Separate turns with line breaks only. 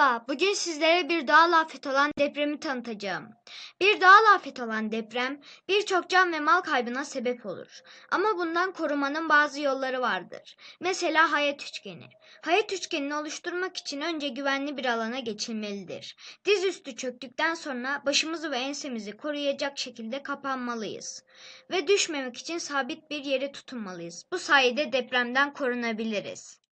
Merhaba, bugün sizlere bir doğal afet olan depremi tanıtacağım. Bir doğal afet olan deprem birçok can ve mal kaybına sebep olur. Ama bundan korumanın bazı yolları vardır. Mesela hayat üçgeni. Hayat üçgenini oluşturmak için önce güvenli bir alana geçilmelidir. Diz üstü çöktükten sonra başımızı ve ensemizi koruyacak şekilde kapanmalıyız. Ve düşmemek için sabit bir yere tutunmalıyız. Bu sayede depremden korunabiliriz.